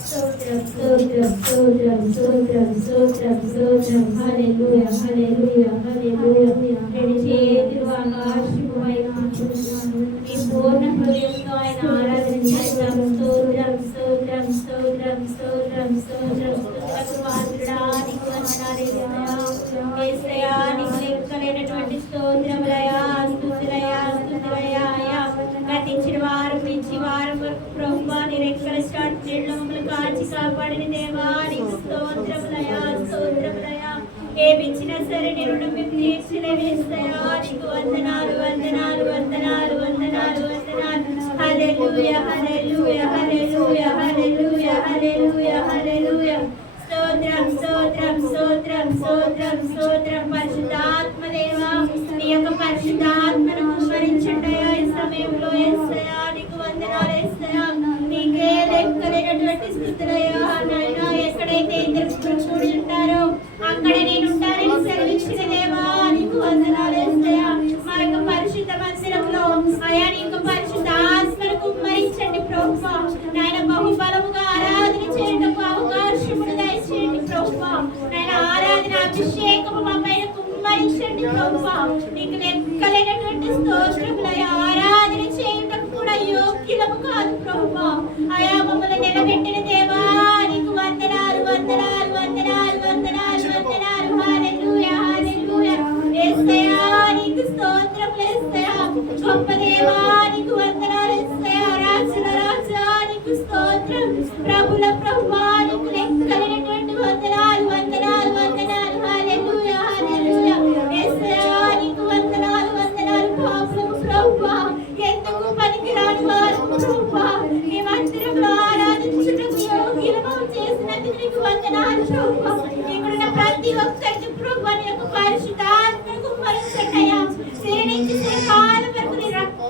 స్తోత్రం స్తోత్రం స్తోత్రం స్తోత్రం స్తోత్రం స్తోత్రం హల్లెలూయా హల్లెలూయా హల్లెలూయా. రెండు చేతులు ఆకాశము వైపు మీ పూర్ణ హృదయంతో ఆయన ఆరాధన చేద్దాం. స్తోత్రం స్తోత్రం స్తోత్రం స్తోత్రం స్తోత్రం స్తుతులకు పాత్రుడా నీకు వందనాలు యేసయ్యా. నీకు లెక్కలేనటువంటి స్తోత్రములయా స్తుతులయా స్తుతులయా. గతించిన వారం నుంచి వారం వరకు ప్రభువా నీ రెక్కల స్టార్ట్ మమ్మల్ని కాచి కాపాడిన దేవా నీకు స్తోత్రములయా స్తోత్రములయా. ఏమిచ్చినా సరే నేను మేము తీర్చలేవేస్తాయా. నీకు వందనాలు వందనాలు వందనాలు వందనాలు వందనాలు. హల్లెలూయా హల్లెలూయా హల్లెలూయా హల్లెలూయా హల్లెలూయా హల్లెలూయా. స్తోత్రం స్తోత్రం స్తోత్రం స్తోత్రం స్తోత్రం. పరిశుద్ధాత్మ దేవా నీ యొక్క పరిశుద్ధాత్మను కుమ్మరించండియా ఈ సమయంలో. యేసయ్యా నీకు వందనాలు యేసయ్యా. నీకే లెక్కలేనటువంటి స్థితులయ్యా నాయనా. ఎక్కడైతే ఇద్దరు కూడి ఉంటారో అక్కడ నేను ఉంటానని సెలవిచ్చిన దేవా నీకు వందనాలు యేసయ్యా. మా యొక్క పరిశుద్ధ మందిరంలో అయా నీ యొక్క పరిశుద్ధ ఆత్మను కుమ్మరించండి ప్రభువా నాయన. బహుబలముగా ఆరాధన చేయటకు అవకాశమును దయచేయండి ప్రభువా నాయన. ఆరాధన అభిషేకము మా పైన కుమ్మరించండి ప్రభువా. నీకు లెక్కలేనటువంటి స్తోత్రములయ్యా. ఆరాధన చేయటకు కూడా యోగ్యులము కాదు ప్రభువా అయా. మమ్మల్ని నిలబెట్టిన దేవా నీకు వందనాలు వందనాలు వందనాలు వందనాలు వందనాలు. హల్లెలూయా హల్లెలూయా. యేసయ్యా నీకు స్తోత్రములు యేసయ్యా. గొప్ప దేవా నీకు వందనాలు యేసయ్యా. రాజుల రాజా నీకు స్తోత్రం. ప్రభుల ప్రభువా నీకు లెక్కలేనటువంటి వందనాలు వందనాలు వందనాలు. హల్లెలూయా హల్లెలూయా. యేసయ్యా నీకు వందనాలు వందనాలు. పాపులము ప్రభువా ఎందుకు పనికిరాని వారు ప్రభువా ఈ మందిరంలో ఆరాధించుటకు యోగ్యులము చేసినందుకు నీకు వందనాలు ప్రభువా. ఇక్కడున్న ప్రతి ఒక్కరికి ప్రభువా నీ యొక్క పరిశుద్ధాత్మను కుమ్మరించండి అయ్యా. శిర నుంచి శిరకాల వరకు నీ రక్త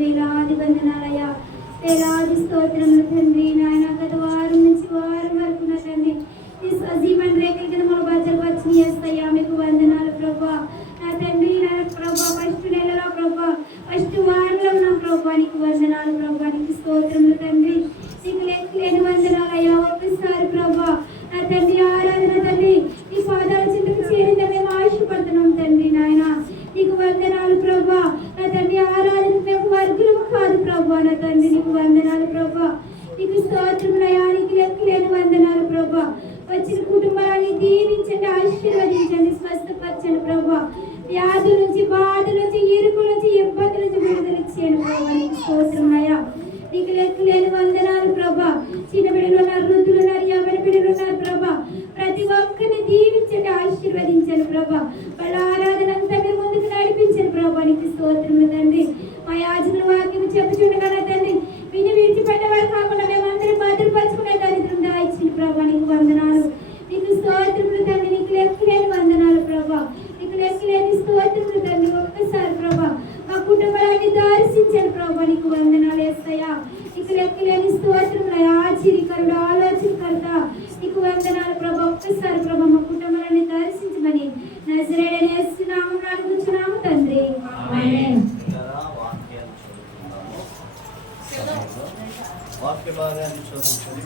వేలాది వందనాలయ్యా, వేలాది స్తోత్రములు తండ్రి నాయన. గత వారం నుంచి వారం వరకు నా తండ్రి ఈ సజీవన్ రేఖల కింద మన బజలు వచ్చి చేస్తాయా, మీకు వందనాలు ప్రభా. నా తండ్రి నా ప్రభా, ఫస్ట్ నెలలో ప్రభా, ఫస్ట్ వారంలో ఉన్నాం ప్రభా, నీకు వందనాలు ప్రభా, నీకు స్తోత్రములు తండ్రి. నీకు లెక్కలేని వందనాలయ్యా. ఒక్కసారి ప్రభా నా తండ్రి ఆరాధన తండ్రి నీ పాదాల చింతకు చేరిందా మేము ఆశపడుతున్నాం తండ్రి నాయన. నీకు వందనాలు ప్రభా. నా తండ్రి ఆరాధన మేము వర్గులము కాదు ప్రభా. నా తండ్రి నీకు వందనాలు ప్రభా, నీకు స్తోత్రములయ్యా. నీకు లెక్కలేని వందనాలు ప్రభా. వచ్చిన కుటుంబాన్ని దీవించండి, ఆశీర్వదించండి, స్వస్థపరచండి ప్రభా. వ్యాధుల నుంచి, బాధల నుంచి, ఇరుకుల నుంచి, ఇబ్బందుల నుంచి విడుదల చేయండి ప్రభా. నీకు స్తోత్రమయ్యా. నీకు లెక్కలేని వందనాలు ప్రభా. చిన్న బిడ్డలు ఉన్నారు, వృద్ధులు ఉన్నారు, ఎవరి బిడ్డలు ఉన్నారు ప్రభా. ప్రతి ఒక్కరిని దీవించండి, ఆశీర్వదించండి ప్రభా. వాళ్ళ ఆరాధన అంతా మీరు ముందుకు నడిపించండి ప్రభా. నీకు స్తోత్రములు తండ్రి. మా యాజకుల వాక్యం చెప్పుచుండగా తండ్రి విని విడిచిపెట్టేవారు కాకుండా మేమందరం భద్రపరచుకునే దరిద్రం దాయిచ్చింది ప్రభా. నీకు వందనాలు, నీకు స్తోత్రములు తండ్రి. నీకు లెక్కలేని వందనాలు ప్రభా. నీకు లెక్కలేని స్తోత్రములు తండ్రి. ఒక్కసారి ప్రభా మా కుటుంబాన్ని దర్శించండి ప్రభా. నీకు వందనాలు యేసయ్యా. నీకు లెక్కలేని స్తోత్రములు, ఆశ్చర్యకరుడు, ఆలోచనకర్త, నీకు వందనాలు ప్రభా. ఒక్కసారి ప్రభా మా కుటుంబాన్ని దర్శించమని నజరేయుడైన యేసు నామమున అడుగుచున్నాము తండ్రి, ఆమేన్. వాక్య భాగాన్ని చదువుకొని